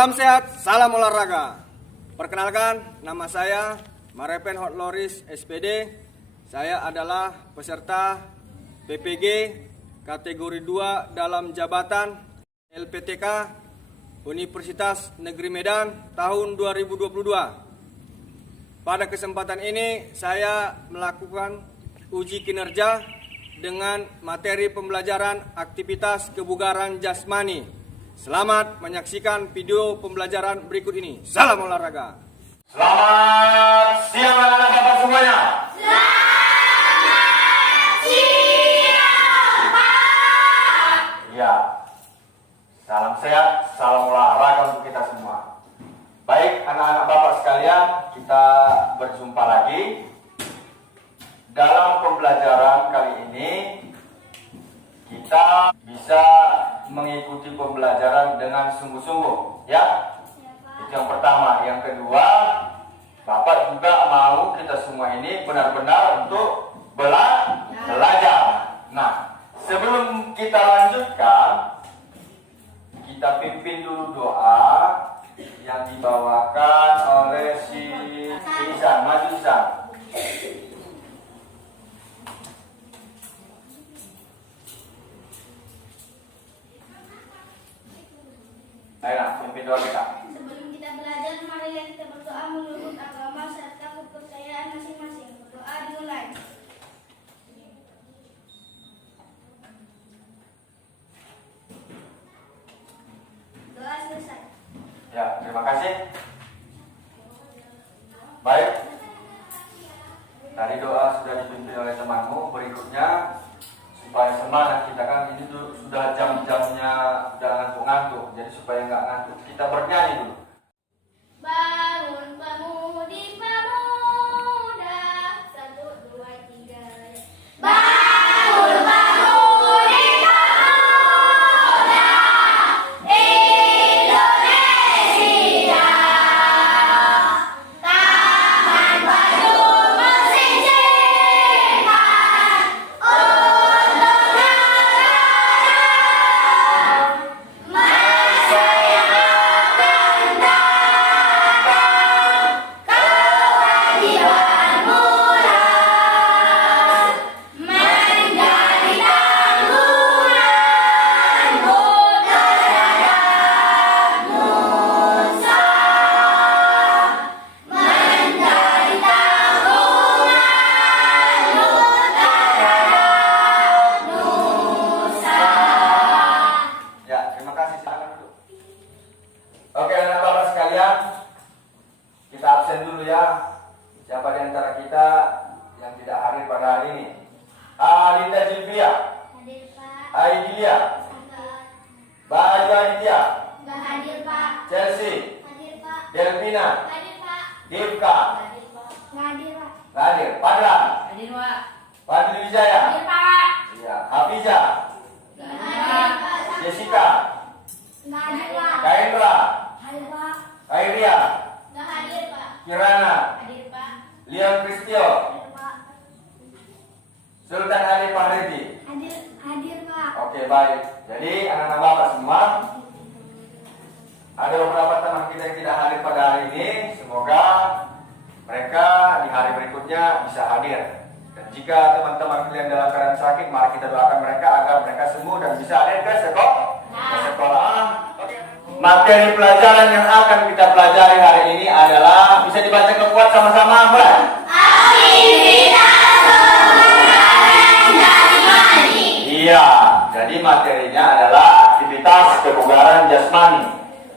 Salam sehat, salam olahraga. Perkenalkan, nama saya Marepen Hotloris SPD. Saya adalah peserta PPG kategori 2 dalam jabatan LPTK Universitas Negeri Medan tahun 2022. Pada kesempatan ini saya melakukan uji kinerja dengan materi pembelajaran aktivitas kebugaran jasmani. Selamat menyaksikan video pembelajaran berikut ini. Salam olahraga. Selamat siang anak-anak bapak semuanya. Selamat siang, Pak. Ya, salam sehat, salam olahraga untuk kita semua. Baik anak-anak bapak sekalian, kita berjumpa lagi. Dalam pembelajaran kali ini, kita bisa mengikuti pembelajaran dengan sungguh-sungguh, ya. Itu yang pertama. Yang kedua, Bapak juga mau kita semua ini benar-benar untuk belajar. Nah, sebelum kita lanjutkan, kita pimpin dulu doa yang dibawakan oleh si Isan. Maju Isan. Ayo, pimpin doa kita. Sebelum kita belajar, mari kita berdoa menurut agama serta kepercayaan masing-masing. Berdoa dimulai. Doa selesai. Ya, terima kasih. Baik. Tadi doa sudah dipimpin oleh temanmu. Berikutnya, supaya semangat kita, kan ini sudah jam-jamnya udah ngantuk-ngantuk. Jadi supaya nggak ngantuk, kita bernyanyi dulu. Bangun pemudi pemuda, 1, 2, 3. Bangun pemudi pemuda Indonesia, tangan padu mensingsingkan untuk negara, mensehatkan kewajiban moral, menjadi tanggunganmu terhadap nusa, menjadi tanggunganmu terhadap nusa. Ya, terima kasih. Silakan dulu. Oke, anak bapak sekalian, kita absen dulu ya. Siapa di antara kita yang tidak hadir pada hari ini? Alita Jilvia, Hadir, Pak. Aidilia, Enggak. Bayu Aditya, Enggak hadir, Pak. Chelsea, Hadir, Pak. Delvina, Hadir, Pak. Divka, Hadir, Pak. Enggak hadir, Pak. hadir. Padran, Hadir, Pak. Fadli Wijaya, Hadir, Pak. ya. Hafiza, Enggak hadir, Pak. Jessica, Enggak hadir, Pak. Kaindra, Hadir, Pak. Kairia, Enggak hadir, Pak. Kirana, Hadir, Pak. Leon Kristio, Hadir, Pak. Sultan Ali Fahredi. Hadir, Pak. Oke, baik. Jadi anak-anak bapak semua, ada beberapa teman kita yang tidak hadir pada hari ini. Semoga mereka di hari berikutnya bisa hadir. Dan jika teman-teman kalian dalam keadaan sakit, mari kita doakan mereka agar mereka sembuh dan bisa hadir ke sekolah. Materi pelajaran yang akan kita pelajari hari ini adalah, bisa dibaca kuat sama-sama, Mbak? Aktivitas kebugaran jasmani. Iya, jadi materinya adalah aktivitas kebugaran jasmani.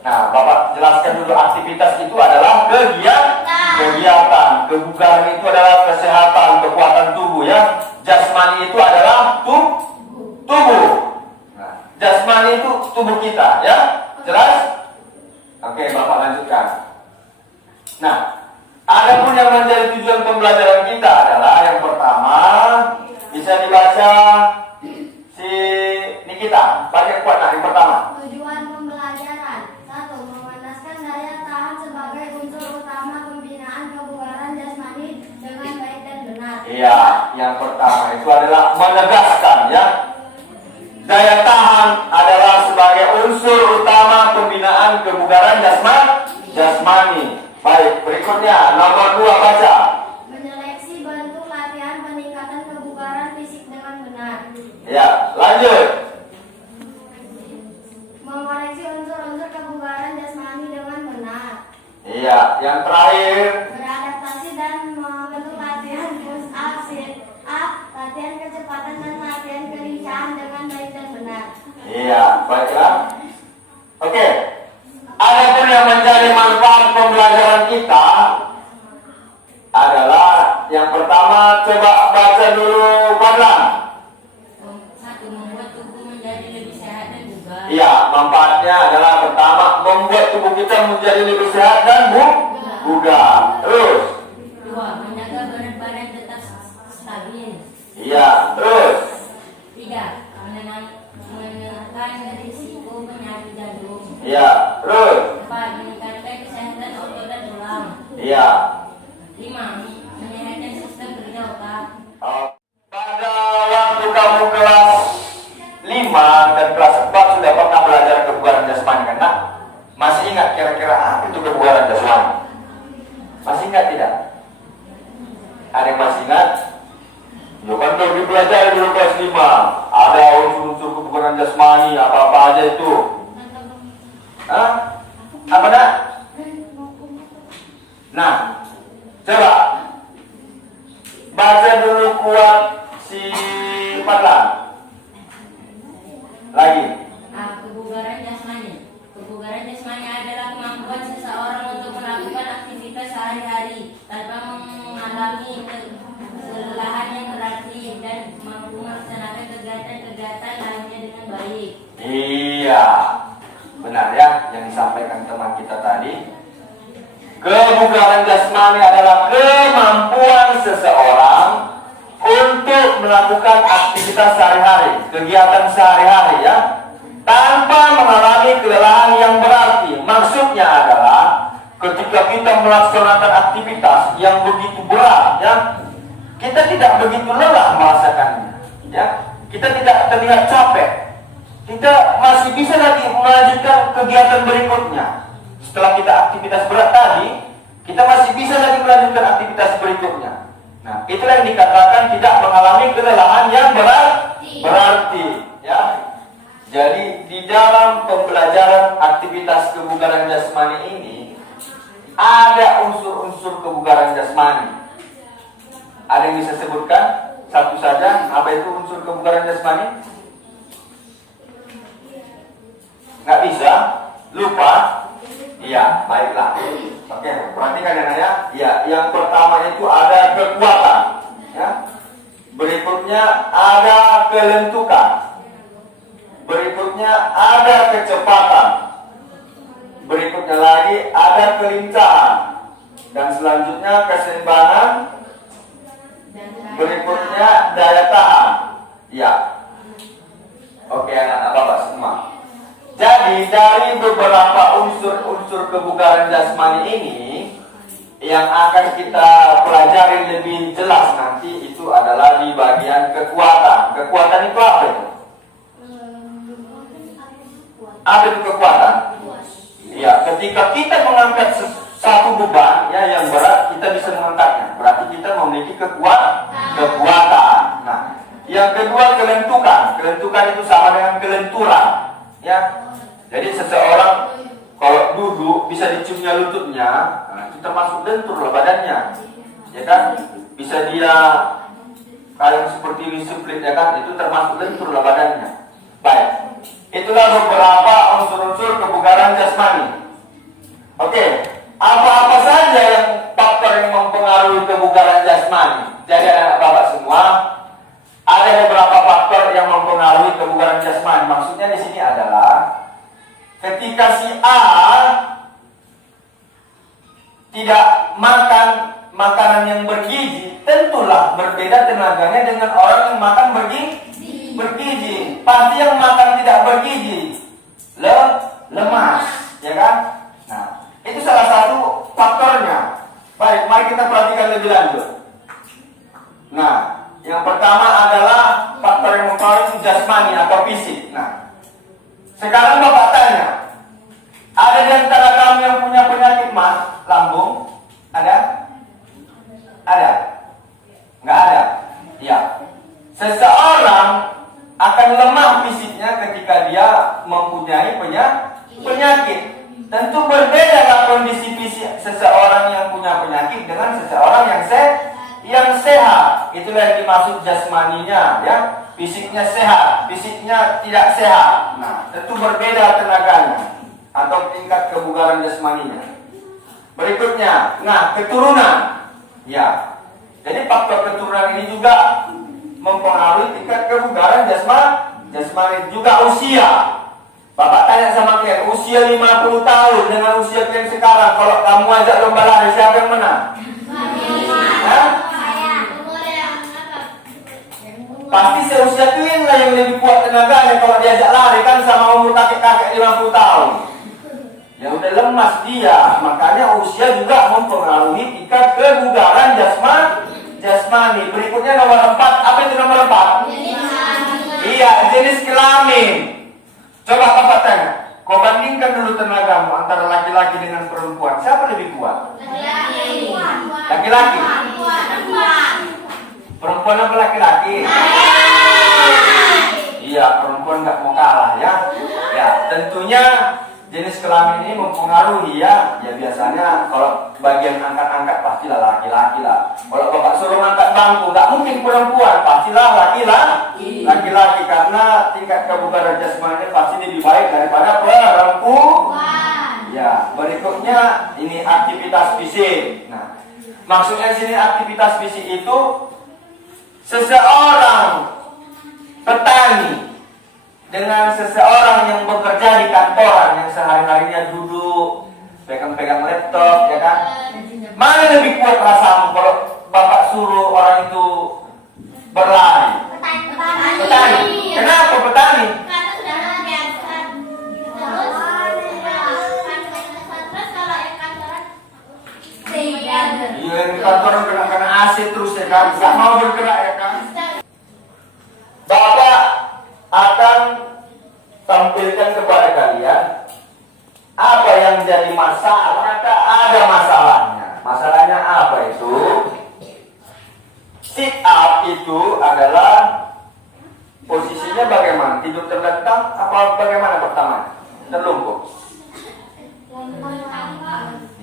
Nah, Bapak jelaskan dulu, aktivitas itu adalah kegiatan. Kebugaran itu adalah kesehatan, kekuatan tubuh, ya. Jasmani itu adalah tubuh. Nah, jasmani itu tubuh kita, ya. Jelas? Oke, Bapak lanjutkan. Nah, adapun yang menjadi tujuan pembelajaran kita adalah yang pertama, bisa dibaca si Nikita. Baca kuat, nah, yang pertama. Tujuan pembelajaran 1. Memanaskan daya tahan sebagai unsur utama pembinaan kebugaran jasmani dengan baik dan benar. Iya, yang pertama itu adalah menegaskan, ya. Daya tahan adalah sebagai unsur utama pembinaan dengan kebugaran jasmani. Baik, berikutnya nomor 2 baca. Menyeleksi bentuk latihan peningkatan kebugaran fisik dengan benar. Ya, lanjut. Mengoreksi unsur-unsur kebugaran jasmani dengan benar. Iya, yang terakhir. Beradaptasi dan membentuk latihan push up, sit up, latihan kecepatan dan latihan kelincahan dengan baik dan benar. Iya, baiklah. Oke. Adapun yang menjadi manfaat pembelajaran kita adalah yang pertama, coba baca dulu Fadlan. 1. Membuat tubuh menjadi lebih sehat dan bugar. Iya, manfaatnya adalah pertama, membuat tubuh kita menjadi lebih sehat dan bugar. Terus. 2. Menjaga berat badan tetap stabil. Iya, terus. 3. Menekan risiko penyakit jantung. Iya, terus. 4. Meningkatkan kesehatan otot dan tulang. Iya. 5. Menyehatkan sistem kerja otak. Pada waktu kamu kelas 5 dan kelas 4 sudah pernah belajar kebugaran jasmani kan? Nak? Masih ingat kira-kira apa itu kebugaran jasmani? Masih ingat tidak? Ada yang masih ingat? Ya kan kalau dipelajari dulu kelas 5, ada unsur-unsur kebugaran jasmani, apa-apa aja itu. Hah? Apa nak? Nah, coba baca dulu kuat si Fadlan. Lagi. Kebugaran jasmani. Kebugaran jasmani adalah kemampuan seseorang untuk melakukan aktivitas sehari-hari tanpa mengalami kelelahan yang berarti dan mampu melaksanakan kegiatan-kegiatan lainnya dengan baik. Iya, benar ya yang disampaikan teman kita tadi. Kebugaran jasmani adalah kemampuan seseorang untuk melakukan aktivitas sehari-hari, kegiatan sehari-hari ya, tanpa mengalami kelelahan yang berarti. Maksudnya adalah ketika kita melaksanakan aktivitas yang begitu berat ya, kita tidak begitu lelah merasakannya ya, kita tidak terlihat capek, kita masih bisa lagi melanjutkan kegiatan berikutnya. Setelah kita aktivitas berat tadi, kita masih bisa lagi melanjutkan aktivitas berikutnya. Nah, itulah yang dikatakan tidak mengalami kelelahan yang berarti ya. Jadi di dalam pembelajaran aktivitas kebugaran jasmani ini ada unsur-unsur kebugaran jasmani. Ada yang bisa sebutkan satu saja apa itu unsur kebugaran jasmani? Nggak bisa? Lupa? Iya, baiklah. Oke, perhatikan ya Naya. Ya, yang pertama itu ada kekuatan. Ya. Berikutnya ada kelentukan. Berikutnya ada kecepatan. Berikutnya lagi ada kelincahan. Dan selanjutnya keseimbangan. Berikutnya daya tahan. Ya. Oke, anak-anak Bapak semua. Jadi dari beberapa unsur-unsur kebugaran jasmani ini yang akan kita pelajari lebih jelas nanti itu adalah di bagian kekuatan. Kekuatan itu apa itu? Apa itu kekuatan? Ya, ketika kita mengangkat satu beban ya yang berat, kita bisa mengangkatnya. Berarti kita memiliki kekuatan. Nah, yang kedua kelentukan. Kelentukan itu sama dengan kelenturan. Ya, jadi seseorang kalau duduk bisa diciumnya lututnya, nah, itu termasuk lentur lah badannya, ya kan? Bisa dia kayak seperti disiplit, ya kan? Itu termasuk lentur lah badannya. Baik, itulah beberapa unsur-unsur kebugaran jasmani. Oke, apa-apa saja yang faktor yang mempengaruhi kebugaran jasmani? Jadi anak bapak semua, ada beberapa faktor yang mempengaruhi kebugaran jasmani. Maksudnya di sini adalah ketika si A tidak makan makanan yang bergizi, tentulah berbeda tenaganya dengan orang yang makan bergizi. Pasti yang makan tidak bergizi lemas, ya kan? Nah, itu salah satu faktornya. Baik, mari kita perhatikan lebih lanjut. Nah, yang pertama adalah faktor yang mempengaruhi jasmani atau fisik. Nah, sekarang Bapak tanya, ada di seseorang akan lemah fisiknya ketika dia mempunyai penyakit. Tentu berbeda kondisi fisik seseorang yang punya penyakit dengan seseorang yang sehat. Itulah yang dimaksud jasmaninya, ya. Fisiknya sehat, fisiknya tidak sehat. Nah, tentu berbeda tenaganya atau tingkat kebugaran jasmaninya. Berikutnya, keturunan. Ya. Jadi faktor keturunan ini juga mempengaruhi tingkat kebugaran jasmani, juga usia. Bapak tanya sama kalian, usia 50 tahun dengan usia kalian sekarang, kalau kamu ajak lomba lari, siapa yang menang? Hah? Pasti seusia kalian lah yang lebih kuat tenaganya kalau diajak lari kan sama umur kakek-kakek 50 tahun. Ya udah lemas dia, makanya usia juga mempengaruhi tingkat kebugaran jasmani. Berikutnya nomor 4, apa itu nomor 4? Iya, jenis kelamin. Coba Bapak tanya, kau bandingkan dulu tenagamu antara laki-laki dengan perempuan, siapa lebih kuat? Laki-laki. Perempuan apa laki-laki? Iya, perempuan nggak mau kalah ya. Ya, tentunya jenis kelamin ini mempengaruhi ya. Ya biasanya kalau bagian angkat-angkat pastilah laki-laki lah. Kalau Bapak suruh angkat bangku, nggak mungkin perempuan, pastilah laki-laki karena tingkat kebugaran jasmani pasti lebih baik daripada perempuan. Ya, berikutnya ini aktivitas fisik. Nah, maksudnya di sini aktivitas fisik itu seseorang petani dengan seseorang yang bekerja di kantoran yang sehari-harinya duduk pegang-pegang laptop, ya kan? Mana lebih kuat rasamu kalau Bapak suruh orang itu berlari? Petani. Kenapa petani? Iya, di kantoran kena AC terus ya kan? Gak mau bergerak ya kan? Bapak akan tampilkan kepada kalian apa yang jadi masalah. Ternyata ada masalahnya. Masalahnya apa itu? Sit up itu adalah posisinya bagaimana? Tidur terlentang apa bagaimana pertama? Terlungkup.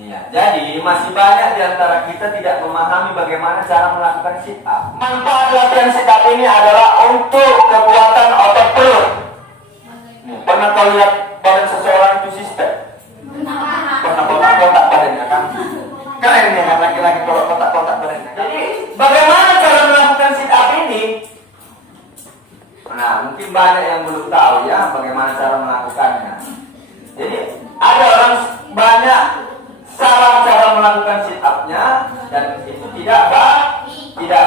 Iya, jadi masih banyak di antara kita tidak memahami bagaimana cara melakukan sit up. Manfaat latihan sit up ini adalah untuk kekuatan otot perut. Pernah kau lihat badan seseorang itu sistem? Pernah kotak-kotak badannya kan? Keren ya kan laki-laki kalau kotak-kotak badannya. Jadi bagaimana cara melakukan sit up ini? Nah, mungkin banyak yang belum tahu ya bagaimana cara melakukannya. Jadi ada orang banyak salah cara melakukan sit up-nya dan itu tidak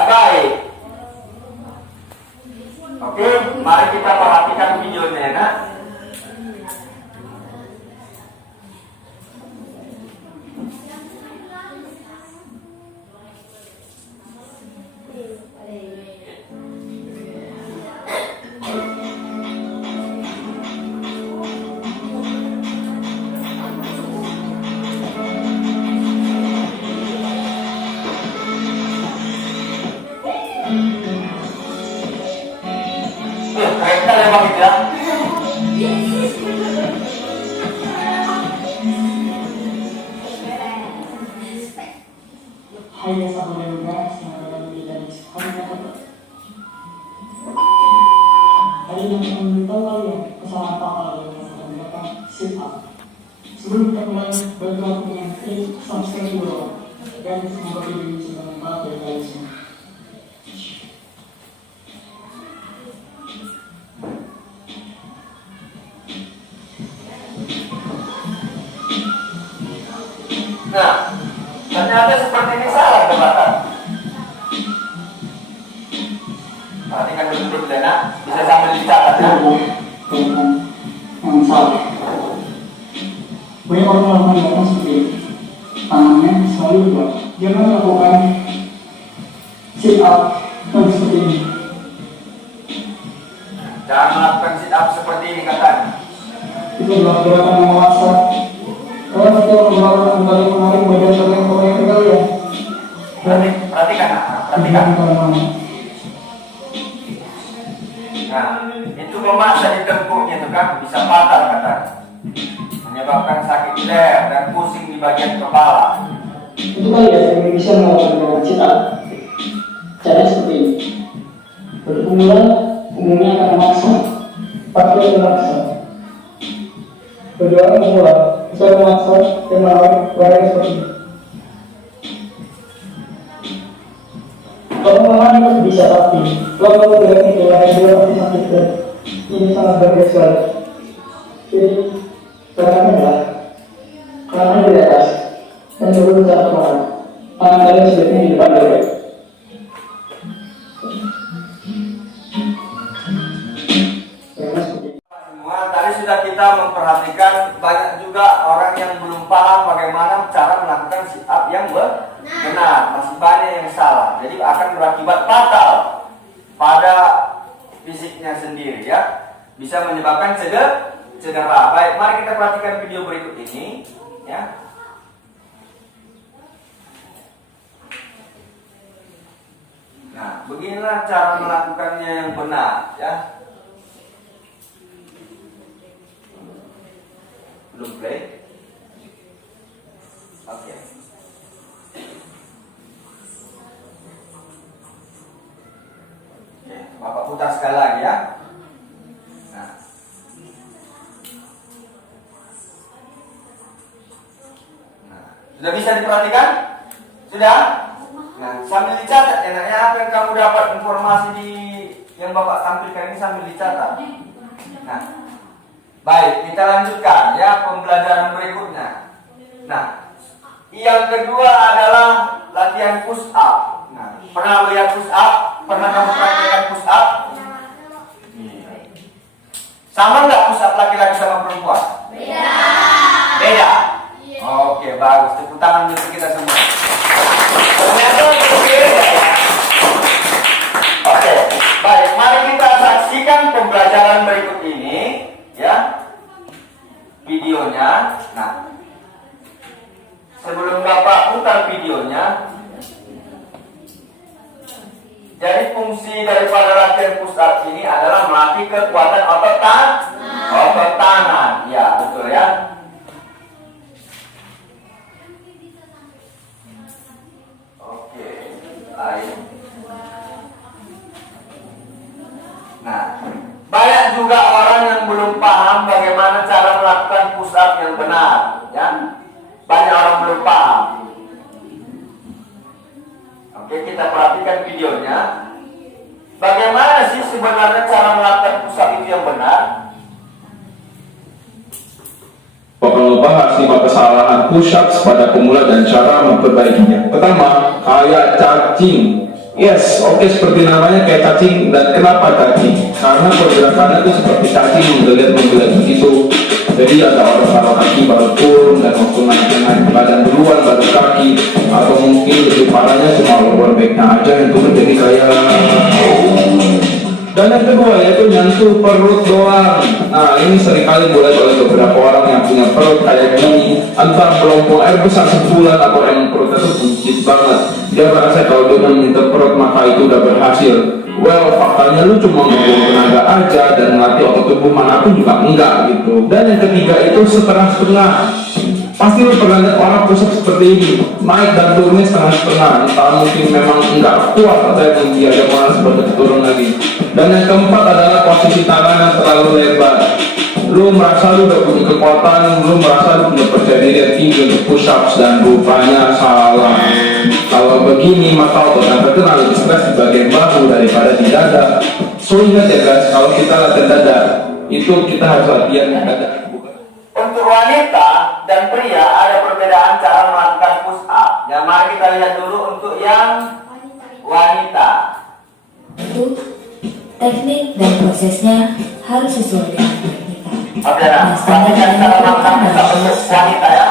baik. Oke, mari kita perhatikan videonya ya. Kita lewat gitu ya. Hai ya sahabat yoga, selamat datang di Danis Komunikasi. Hari ini akan memberitahu kalian kesalahan fatal yang melakukan gerakan sit up. Sebelum kita mulai, bantu aku dengan klik subscribe di bawah dan semoga video ini bisa bermanfaat bagi kalian semua. Nah, ternyata seperti ini salah teman-teman. Perhatikan dulu nak, bisa sambil dicatat ya. Yang salah. Banyak orang melakukan gerakan seperti ini. Tangannya selalu dibuat. Jangan lakukan sit up seperti ini. Jangan melakukan sit up seperti ini katanya. Itu adalah gerakan yang memaksa. Kalau kita menggunakan kembali menarik badan terlempar yang tegal ya. Perhatikan nak, perhatikan. Nah, itu memaksa di tengkuknya itu kan bisa fatal katanya, menyebabkan sakit leher dan pusing di bagian kepala. Itu kan ya, yang bisa melakukan gerakan sit up. Caranya seperti ini. Untuk pemula, umumnya akan memaksa, pakai memaksa. Kedua pemula, bisa memaksa dan melawan gerakan seperti ini. Kalau memang bisa, tapi kalau berat itu lain dua pasti sakit dan ini sangat berbeda sekali. Jadi caranya adalah tangan di atas dan turun ke bawah. Tangan kalian sebaiknya di depan dulu. Semua tadi sudah kita memperhatikan banyak juga orang yang belum paham bagaimana cara melakukan sit up yang benar, masih banyak yang salah. Jadi akan berakibat fatal pada fisiknya sendiri ya, bisa menyebabkan cedera. Baik, mari kita perhatikan video berikut ini ya. Nah, beginilah cara melakukannya yang benar ya. Belum play? Oke. Oke, Bapak putar sekali lagi ya. Nah. Sudah bisa diperhatikan? Sudah? Nah, sambil dicatat enaknya apa yang kamu dapat informasi di yang Bapak tampilkan ini sambil dicatat. Nah, baik, kita lanjutkan ya pembelajaran berikutnya. Nah, yang kedua adalah latihan push up. Nah, pernah lihat push up? Pernah kamu praktekkan push up? Sama nggak push up laki-laki sama perempuan? Beda. Beda. Oke, bagus. Tepuk tangan untuk kita semua. Ternyata berbeda ya. Oke, baik. Mari kita saksikan pembelajaran berikut ini ya. Videonya. Nah, sebelum Bapak putar videonya, jadi fungsi daripada latihan push up ini adalah melatih kekuatan otot tangan. Ya, betul ya. Oke, baik. Nah, banyak juga orang yang belum paham bagaimana cara melakukan push up yang benar, ya. Banyak orang belum paham. Oke, kita perhatikan videonya. Bagaimana sih sebenarnya cara melakukan push up itu yang benar? Kalau bahas 5 kesalahan push-ups pada pemula dan cara memperbaikinya. Pertama, kayak cacing. Yes, oke, seperti namanya kayak cacing. Dan kenapa cacing? Karena pergerakannya itu seperti cacing menggeliat begitu. Jadi ada orang taruh kaki baru turun, dan waktu naik badan duluan baru kaki, atau mungkin lebih parahnya cuma lower back-nya aja yang turun jadi kayak. Dan yang kedua yaitu nyentuh perut doang. Nah, ini seringkali boleh oleh beberapa orang yang punya perut kayak gini, entah melompong air besar sebulan atau emang perutnya tuh buncit banget. Dia merasa kalau dia menyentuh perut maka itu udah berhasil. Well, faktanya lu cuma membuang tenaga aja dan melatih otot tubuh manapun juga enggak gitu. Dan yang ketiga itu setengah-setengah. Pasti lu pernah lihat orang push up seperti ini, naik dan turunnya setengah-setengah. Entah mungkin memang enggak kuat atau yang dia ada malas buat turun lagi. Dan yang keempat adalah posisi tangan yang terlalu lebar. Lu merasa lu udah punya kekuatan, lu merasa lu punya percaya diri yang tinggi untuk push ups, dan rupanya salah. Kalau begini maka otot yang terkenal lebih stres di bagian bahu daripada di dada. So ingat ya guys, kalau kita latihan dada, itu kita harus latihan dada. Untuk wanita dan pria ada perbedaan cara melakukan push up. Ya, mari kita lihat dulu untuk yang wanita. Itu teknik dan prosesnya harus sesuai dengan kita. Oke, nah, perhatikan cara melakukan push up untuk wanita ya.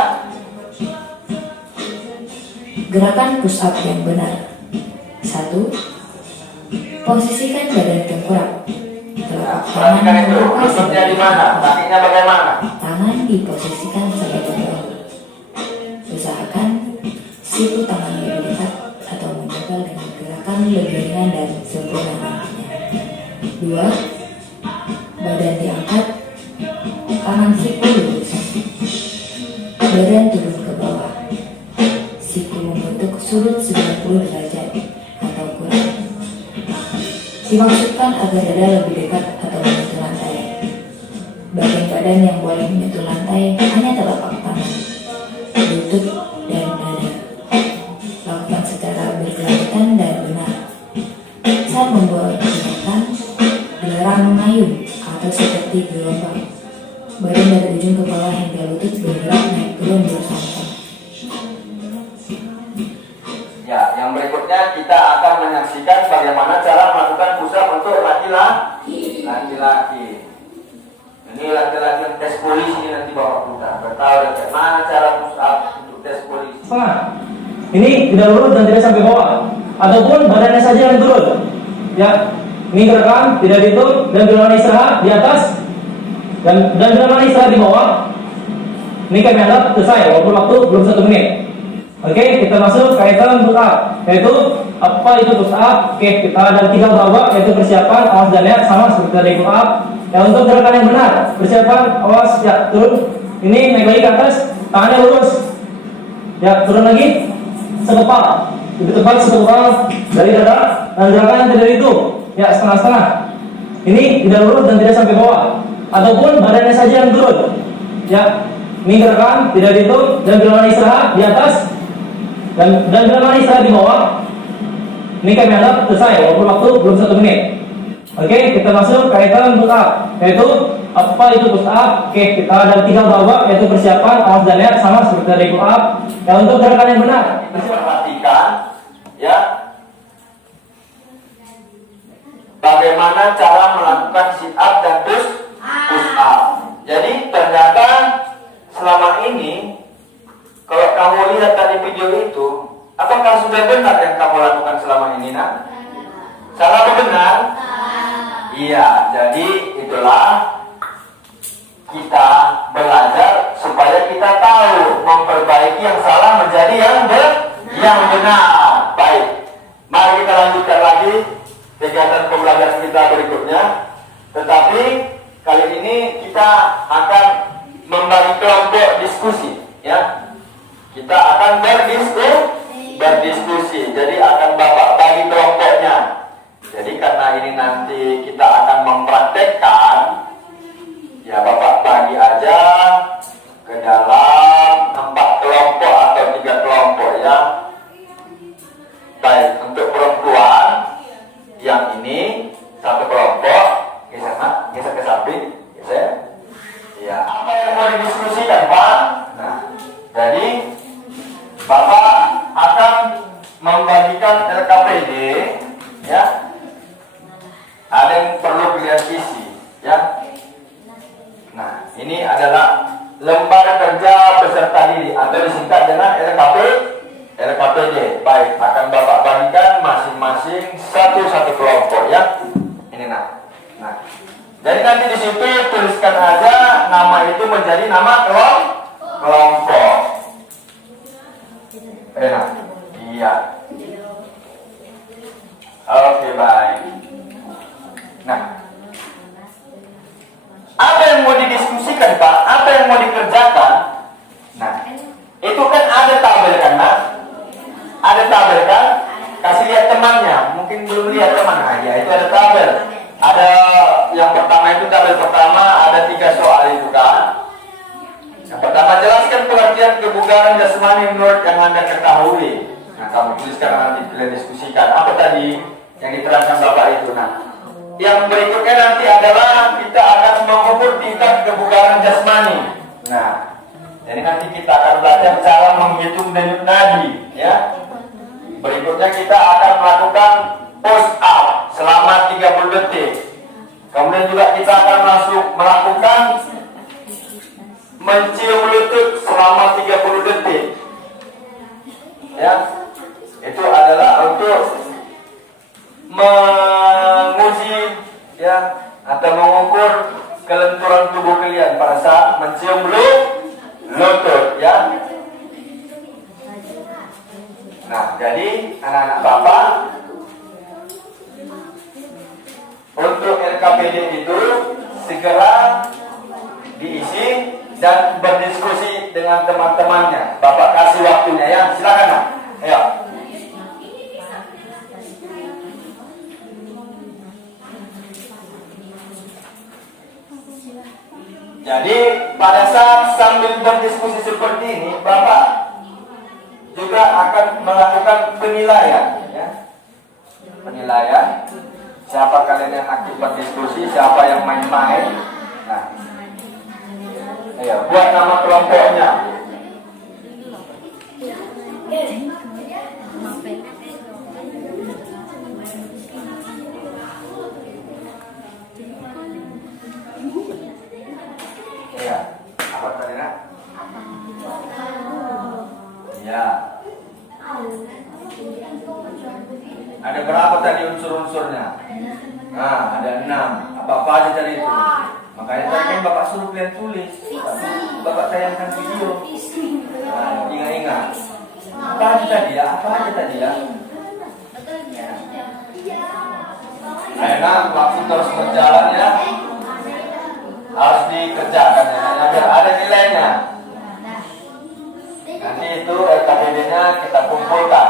Gerakan push up yang benar. 1. Posisikan badan tengkurap. Nah, perhatikan itu, lututnya di mana, kakinya bagaimana. Tangan diposisikan sebagai bawah. Usahakan siku tangan lebih dekat atau menempel dengan gerakan lebih ringan dan sempurna nantinya. 2. badan diangkat, tangan siku lurus, badan turun ke bawah, siku membentuk sudut 90 derajat atau kurang. Dimaksudkan agar dada lebih dekat atau menyentuh lantai. Bagian badan yang boleh menyentuh lantai hanya telapak tangan, lutut, dan dada. Lakukan secara berkelanjutan dan benar. Saat membawa gerakan, dilarang mengayun atau seperti gelombang. Badan dari ujung kepala hingga lutut bergerak naik turun bersama. Ya, yang berikutnya kita akan menyaksikan bagaimana cara melakukan push up untuk laki-laki. Ini laki-laki yang tes polisi ini nanti bawa putar. Bertahu bagaimana cara push up untuk tes polisi. Ini tidak lurus dan tidak sampai bawah, ataupun badannya saja yang turun. Ya, ini gerakan tidak ditutup dan bila istirahat di atas dan bila istirahat di bawah. Ini kami anggap selesai walaupun waktu belum 1 menit. Oke, kita masuk ke item push up, yaitu apa itu push up? Oke, kita ada 3 babak, yaitu persiapan, awas dan lihat sama seperti tadi push up. Ya, untuk gerakan yang benar, persiapan, awas, ya turun. Ini naik lagi ke atas, tangannya lurus. Ya, turun lagi. Sekepal, lebih tepat sekepal dari dada, dan gerakan yang tidak itu, ya setengah-setengah. Ini tidak lurus dan tidak sampai bawah, ataupun badannya saja yang turun. Ya, ini gerakan tidak itu dan bila istirahat di atas dan bila istirahat di bawah. Ini kami anggap selesai walaupun waktu belum 1 menit. Oke, kita masuk ke item push up, yaitu apa itu push up? Oke, kita ada 3 babak, yaitu persiapan, awas dan lihat sama seperti tadi push up. Ya, untuk gerakan yang benar, perhatikan ya bagaimana cara melakukan sit up dan push up. Jadi ternyata selama ini kalau kamu lihat tadi video itu, apakah sudah benar yang kamu lakukan selama ini, nak? Salah atau benar? Iya, jadi itulah kita belajar supaya kita tahu memperbaiki yang salah menjadi yang benar. Baik, mari kita lanjutkan lagi kegiatan pembelajaran kita berikutnya. Tetapi kali ini kita akan membagi kelompok diskusi, ya. Kita akan berdiskusi. Jadi akan Bapak bagi kelompoknya. Jadi karena ini nanti kita akan mempraktekkan, ya Bapak bagi aja ke dalam 4 kelompok atau 3 kelompok, ya. Baik, untuk perempuan yang ini 1 kelompok, geser ke samping, geser. Ya, apa yang mau didiskusikan, Pak? Nah, jadi Bapak akan membagikan LKPD, ya. Ada yang perlu dilihat isi, ya. Nah, ini adalah lembar kerja peserta diri atau disingkat dengan LKPD. Baik, akan Bapak bagikan masing-masing satu kelompok, ya. Ini nah. Jadi nanti di situ tuliskan aja nama itu menjadi nama kelompok. Nah, iya. Oke, baik. Nah, apa yang mau didiskusikan, Pak? Apa yang mau dikerjakan? Nah, itu kan ada tabel kan, Pak? Ada tabel kan? Kasih lihat temannya. Mungkin belum lihat teman aja. Itu ada tabel. Ada yang pertama itu tabel pertama ada 3 soal itu kan. Yang pertama, jelaskan pengertian kebugaran jasmani menurut yang Anda ketahui. Nah, kamu tuliskan nanti kalian diskusikan. Apa tadi yang diterangkan Bapak itu? Nah, yang berikutnya nanti adalah kita akan mengukur tingkat kebugaran jasmani. Nah, jadi nanti kita akan belajar cara menghitung denyut nadi, ya. Berikutnya kita akan melakukan push up selama 30 detik. Kemudian juga kita akan melakukan mencium lutut selama 30 detik. Ya. Itu adalah untuk menguji, ya, atau mengukur kelenturan tubuh kalian pada saat mencium lutut, ya. Nah, jadi anak-anak Bapak, untuk LKPD itu segera diisi dan berdiskusi dengan teman-temannya. Bapak kasih waktunya ya, silakan Nak. Ayo. Jadi pada saat sambil berdiskusi seperti ini, Bapak juga akan melakukan penilaian, ya. Penilaian siapa kalian yang aktif berdiskusi, siapa yang main-main. Nah, ayo buat nama kelompoknya. Ya, apa tadi Nak? Ya. Ada berapa tadi unsur-unsurnya? Nah, ada 6. Apa aja tadi itu? Makanya tadi kan Bapak suruh kalian tulis. Bapak tayangkan video. Nah, ingat-ingat. Apa aja tadi ya? Apa aja tadi ya? Ayo Nak, waktu terus berjalan ya. Harus dikerjakan ya, biar ada nilainya. Nanti itu LKPD-nya kita kumpulkan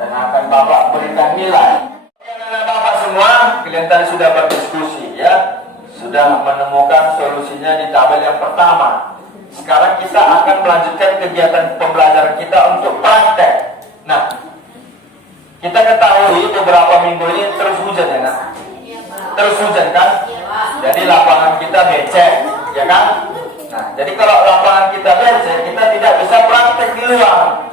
dan akan Bapak berikan nilai. Anak-anak Bapak semua, kalian tadi sudah berdiskusi ya, sudah menemukan solusinya di tabel yang pertama. Sekarang kita akan melanjutkan kegiatan pembelajaran kita untuk praktek. Nah, kita ketahui beberapa minggu ini terus hujan ya Nak? Terus hujan kan? Jadi lapangan kita becek, ya kan? Nah, jadi kalau lapangan kita becek, kita tidak bisa praktek di luar.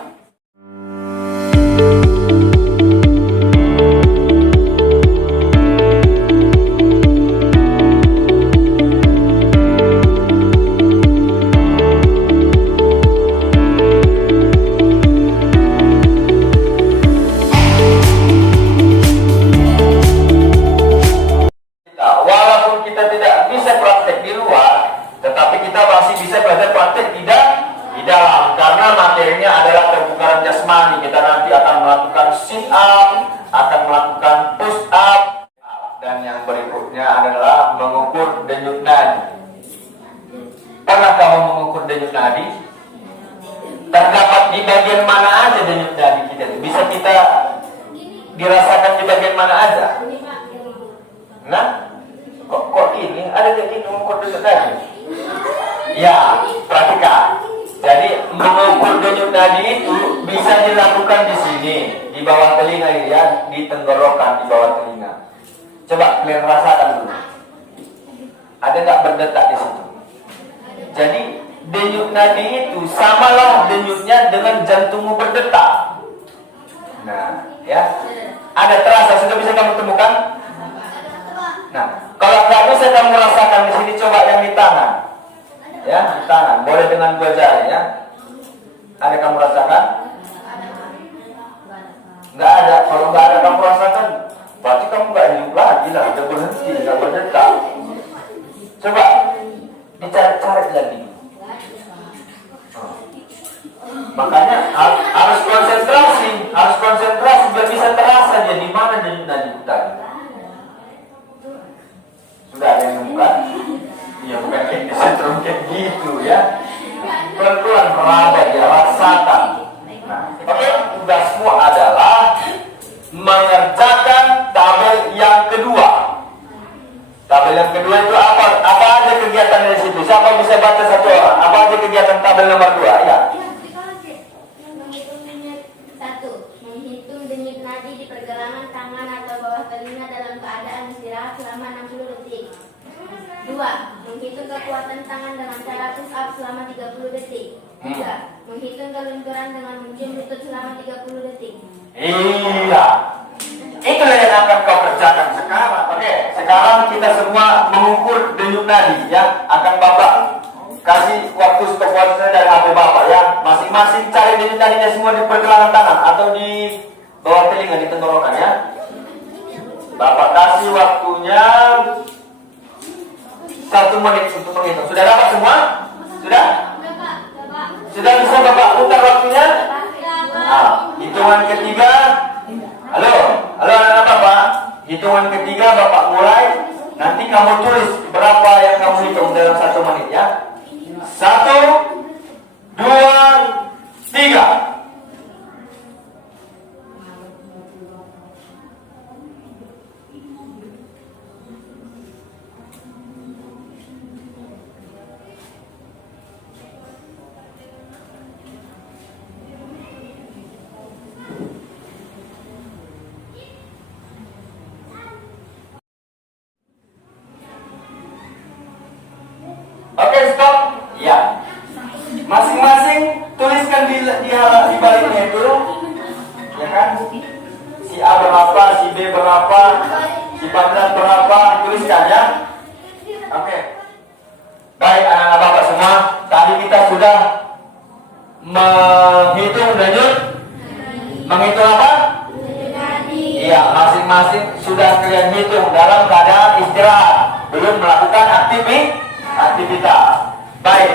Walaupun kita tidak bisa praktek di luar, tetapi kita masih bisa belajar praktek di dalam, karena materinya adalah kebugaran jasmani. Kita nanti akan melakukan sit up, akan melakukan push up, dan yang berikutnya adalah mengukur denyut nadi. Pernah kamu mengukur denyut nadi? Terdapat di bagian mana aja denyut nadi kita? Bisa kita dirasakan di bagian mana aja? Nah, kok ini ada kayak gini mengukur denyut nadi? Ya, perhatikan. Jadi mengukur denyut nadi itu bisa dilakukan di sini, di bawah telinga ya, di tenggorokan, di bawah telinga. Coba kalian rasakan dulu. Ada nggak berdetak di situ? Jadi denyut nadi itu samalah denyutnya dengan jantungmu berdetak. Nah, ya, ada terasa, sudah bisa kamu temukan? Nah, kalau nggak bisa kamu rasakan di sini, coba yang di tangan. Ya, di tangan, boleh dengan 2 jari ya. Ada kamu rasakan? Nggak ada. Kalau nggak ada kamu rasakan, berarti kamu nggak hidup lagi lah, udah berhenti, nggak berdetak. Coba dicari-cari lagi. Makanya harus konsentrasi biar bisa terasa dia di mana denyut nadi kita. Sudah ada yang nemukan? Iya, bukan kayak disetrum kayak gitu ya. Pelan-pelan meraba ya, rasakan. Nah, oke, tugasmu adalah mengerjakan tabel yang kedua. Tabel yang kedua itu apa? Apa aja kegiatan di situ? Siapa bisa baca satu orang? Apa aja kegiatan tabel nomor 2? Ya. Menghitung denyut 1. Menghitung denyut nadi di pergelangan tangan atau bawah telinga dalam keadaan istirahat selama 60 detik. 2. Menghitung kekuatan tangan dengan cara push up selama 30 detik. 3. Menghitung kelunturan dengan menggem lutut selama 30 detik. Iya. Itulah yang akan kau kerjakan sekarang. Oke, sekarang kita semua mengukur denyut nadi ya. Akan Bapak kasih waktu stopwatch dari HP Bapak ya. Masing-masing cari denyut nadinya semua di pergelangan tangan atau di bawah telinga, di tenggorokan ya. Bapak kasih waktunya 1 menit untuk menghitung. Sudah dapat semua? Sudah? Sudah bisa Bapak putar waktunya? Nah, hitungan ketiga. Halo anak-anak Bapak. Hitungan ketiga Bapak mulai. Nanti kamu tulis berapa yang kamu hitung dalam 1 menit ya. 1, 2, 3. Oke, stop. Ya. Masing-masing tuliskan di baliknya dulu. Ya kan? Si A berapa, si B berapa, si Padran berapa, tuliskan ya. Oke. Baik anak-anak Bapak semua, tadi kita sudah menghitung denyut. Menghitung apa? Iya, masing-masing sudah kalian hitung dalam keadaan istirahat, belum melakukan aktivitas. Baik,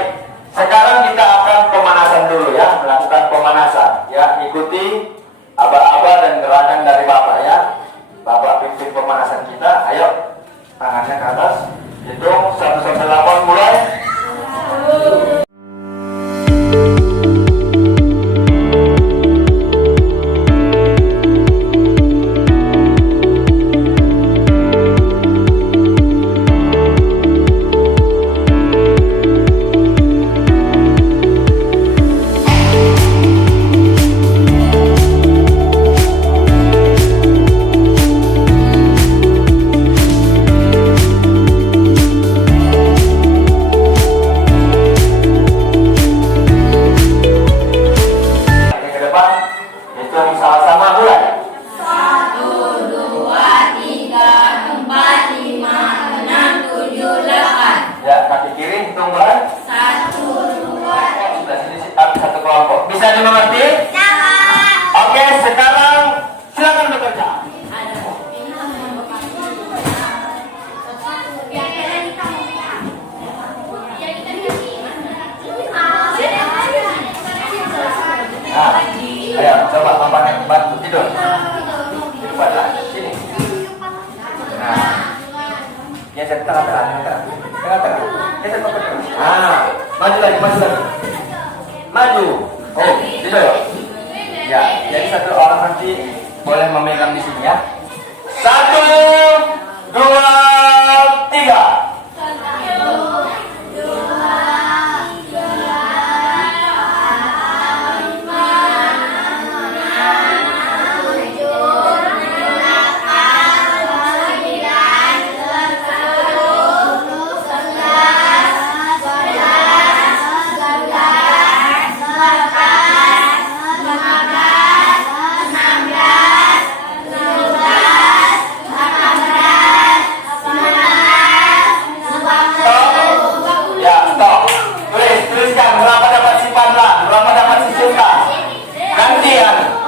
sekarang kita akan pemanasan dulu ya, melakukan pemanasan ya, ikuti aba-aba dan gerakan dari Bapak ya. Bapak pimpin pemanasan kita, ayo tangannya ke atas, hitung 1 sampai 8 mulai. Bisa dimengerti? Oke, sekarang silakan bekerja. Nah, ayo coba tampaknya bantu tidur. Buatlah sini. Nah, geser tengah-tengah. Geser ke tengah. Nah, maju lagi. Maju. Oh, tidur. Ya, jadi satu orang nanti boleh memegang di sini ya. 1, 2, 3.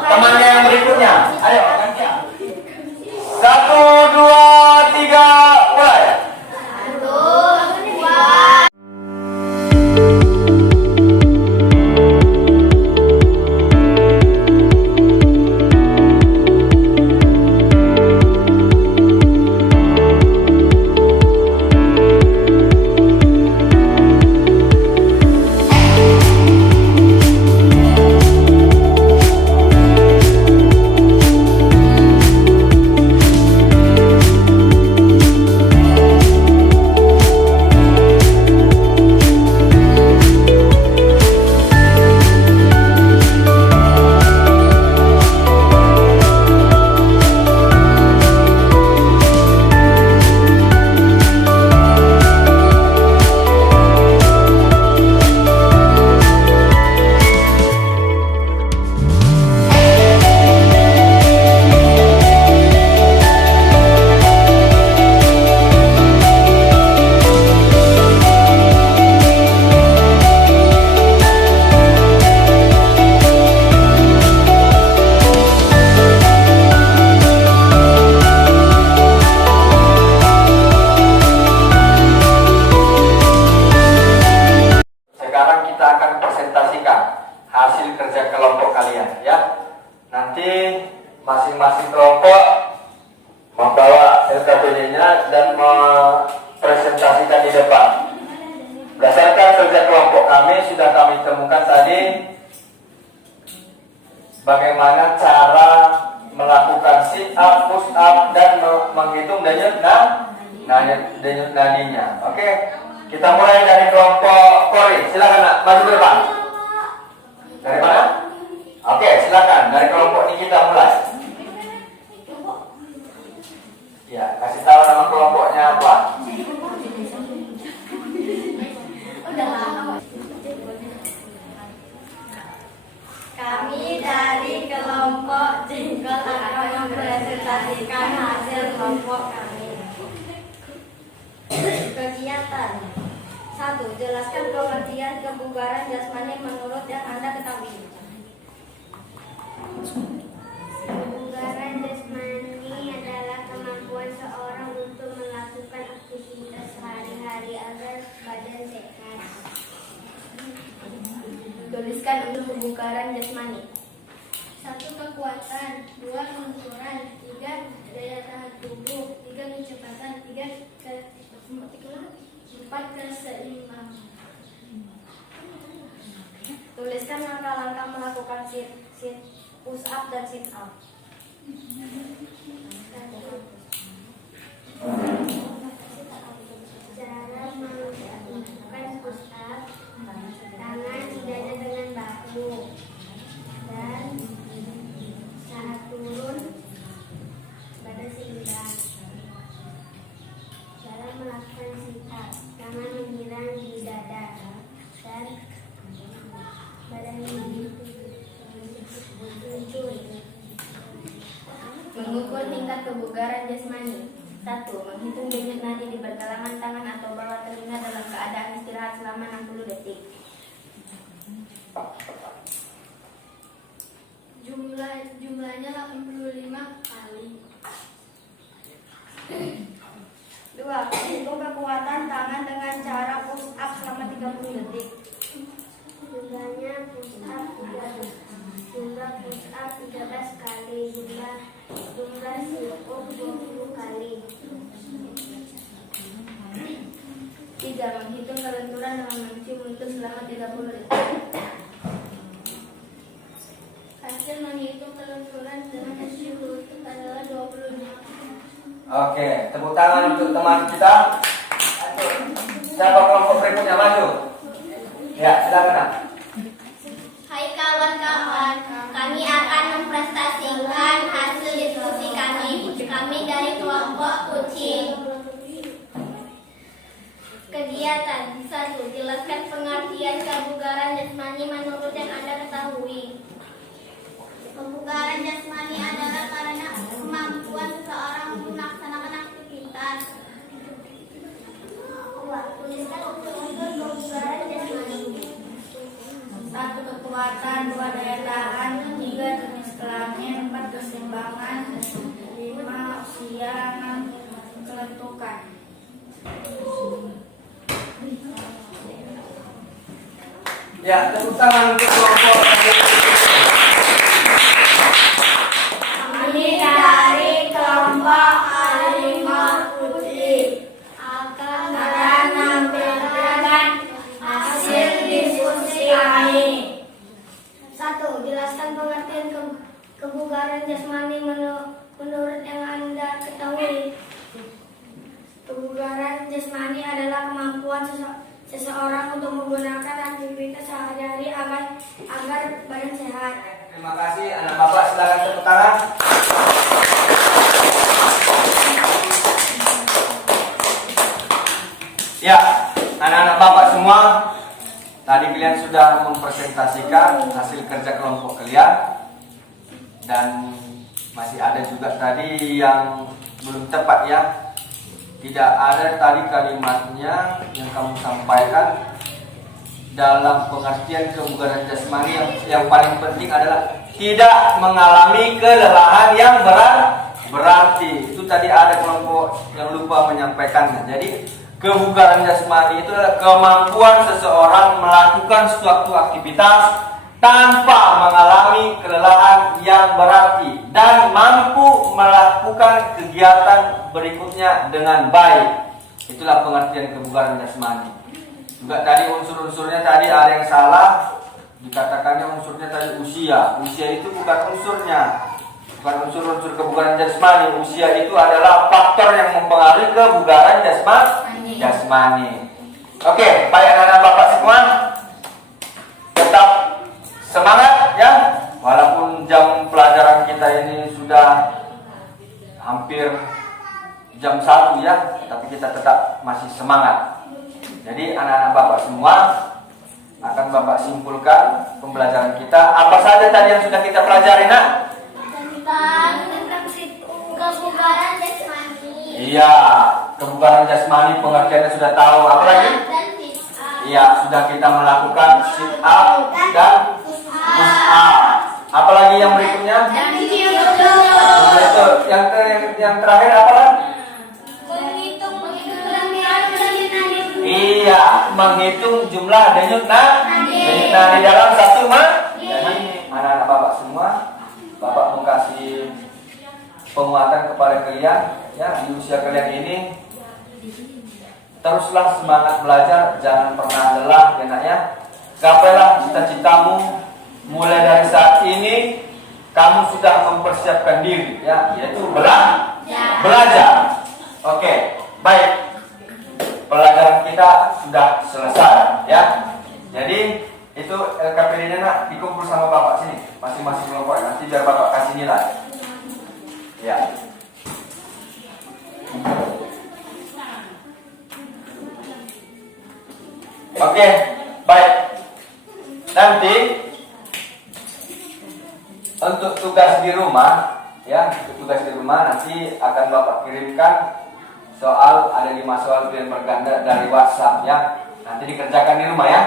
Temannya yang berikutnya, ayo gantian. 1, 2, 3, mulai. 1, 2. Hasil kerja kelompok kalian ya. Nanti masing-masing kelompok membawa LKPD-nya dan bagaimana cara melakukan sit up, push up, dan menghitung denyut nadinya. Oke, kita mulai dari kelompok Kori. Silakan nak, maju ke depan. Dari mana? Oke, silakan dari kelompok ini kita mulai. Ya, kasih tahu nama kelompoknya apa. Kami dari kelompok Jengkol akan mempresentasikan hasil kelompok kami. Kegiatan 1. Jelaskan pengertian kebugaran jasmani menurut yang Anda ketahui. Kebugaran jasmani adalah kemampuan seorang untuk melakukan aktivitas sehari-hari agar badan sehat. Tuliskan untuk kebugaran jasmani. 1. Kekuatan, 2. kelenturan, 3. daya tahan tubuh, 3. kecepatan, 4. keseimbangan. Tuliskan langkah-langkah melakukan sit push up dan sit up. Cara melakukan push up: tangan didada dengan bahu, dan saat turun badan seimbang. Cara melakukan sit up: tangan menyerang di dada dan badan muncul. Mengukur tingkat kebugaran jasmani. 1. Menghitung denyut nadi di pergelangan tangan atau bawah telinga dalam keadaan istirahat selama 60 detik. Jumlahnya 85 kali. 2. Hitung kekuatan tangan dengan cara push up selama 30 detik. Jumlahnya push up 13 kali. Jumlah sit up 20 kali. 3. Menghitung kelenturan dengan mencium mulut selama 30 detik. Hasil menghitung kelenturan dengan mencium mulut adalah 25. Oke, tepuk tangan untuk teman kita. Siapa kelompok berikutnya maju? Ya, silakan. Hai kawan-kawan, kami akan mempresentasikan hasil diskusi kami. Kami dari kelompok kucing. Kegiatan 1. Jelaskan pengertian kebugaran jasmani menurut yang Anda ketahui. Kebugaran jasmani adalah karena kemampuan seseorang untuk melaksanakan aktivitas. 2. Tuliskan unsur-unsur kebugaran jasmani. 1. Kekuatan, 2. daya tahan, 3. jenis kelamin, 4. keseimbangan, 5. usia, 6. kelentukan. Ya, tepuk tangan untuk kelompok. Kami dari kelompok harimau putih akan menampilkan hasil diskusi kami. 1. Jelaskan pengertian kebugaran jasmani menurut yang Anda ketahui. Kebugaran jasmani adalah kemampuan seseorang untuk menggunakan aktivitas sehari-hari agar badan sehat. Terima kasih, anak bapak silakan tepuk tangan. Ya, anak-anak bapak semua, tadi kalian sudah mempresentasikan hasil kerja kelompok kalian, dan masih ada juga tadi yang belum tepat ya. Tidak ada tadi kalimatnya yang kamu sampaikan dalam pengertian kebugaran jasmani. Yang paling penting adalah tidak mengalami kelelahan yang berarti. Itu tadi ada kelompok yang lupa menyampaikannya. Jadi kebugaran jasmani itu adalah kemampuan seseorang melakukan suatu aktivitas tanpa mengalami kelelahan yang berarti dan mampu melakukan kegiatan berikutnya dengan baik. Itulah pengertian kebugaran jasmani. Juga tadi unsur-unsurnya tadi ada yang salah. dikatakannya unsurnya tadi usia. Usia itu bukan unsurnya, bukan unsur-unsur kebugaran jasmani. Usia itu adalah faktor yang mempengaruhi kebugaran jasmani. Oke, baik anak-anak bapak semua, tetap semangat ya. Walaupun jam pelajaran kita ini sudah hampir jam 1 ya, tapi kita tetap masih semangat. Jadi anak-anak bapak semua, akan bapak simpulkan pembelajaran kita. Apa saja tadi yang sudah kita pelajari, nak? Tentang kebugaran jasmani. Iya, kebugaran jasmani pengertiannya sudah tahu. Apa lagi? Iya, sudah kita melakukan sit up dan push up. Apalagi yang berikutnya? Betul. Yang terakhir apa kan? Iya, menghitung jumlah denyut nadi dalam satu Jadi anak-anak bapak semua, bapak mau kasih penguatan kepada kalian ya di usia kalian ini. Teruslah semangat belajar, jangan pernah lelah ya nak ya. Gapailah cita-citamu. Mulai dari saat ini kamu sudah mempersiapkan diri ya, yaitu belajar. Oke, baik. Pelajaran kita sudah selesai ya. Jadi itu LKPD-nya nak dikumpul sama bapak sini, masing-masing kelompok. Nanti biar bapak kasih nilai. Ya. Oke, baik. Nanti untuk tugas di rumah, ya, tugas di rumah nanti akan bapak kirimkan soal, ada 5 soal pilihan berganda dari WhatsApp ya. Nanti dikerjakan di rumah ya.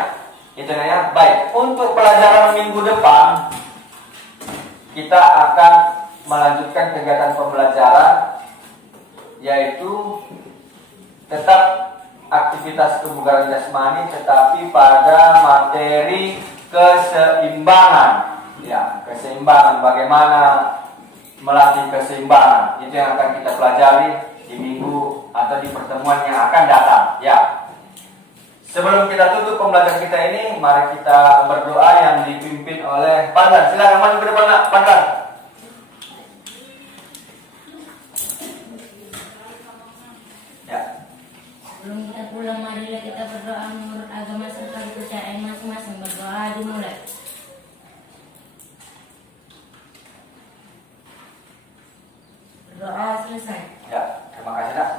Itu ya. Baik. Untuk pelajaran minggu depan kita akan melanjutkan kegiatan pembelajaran, yaitu tetap aktivitas kebugaran jasmani tetapi pada materi keseimbangan. Ya, keseimbangan, bagaimana melatih keseimbangan. Itu yang akan kita pelajari di minggu atau di pertemuan yang akan datang. Ya. Sebelum kita tutup pembelajaran kita ini, mari kita berdoa yang dipimpin oleh Pandan. Silakan maju ke depan, Nak. Pandan. Ya. Sebelum kita pulang, marilah kita berdoa menurut agama serta kepercayaan masing-masing. Berdoa dimulai. Berdoa selesai. Ya, terima kasih, Nak.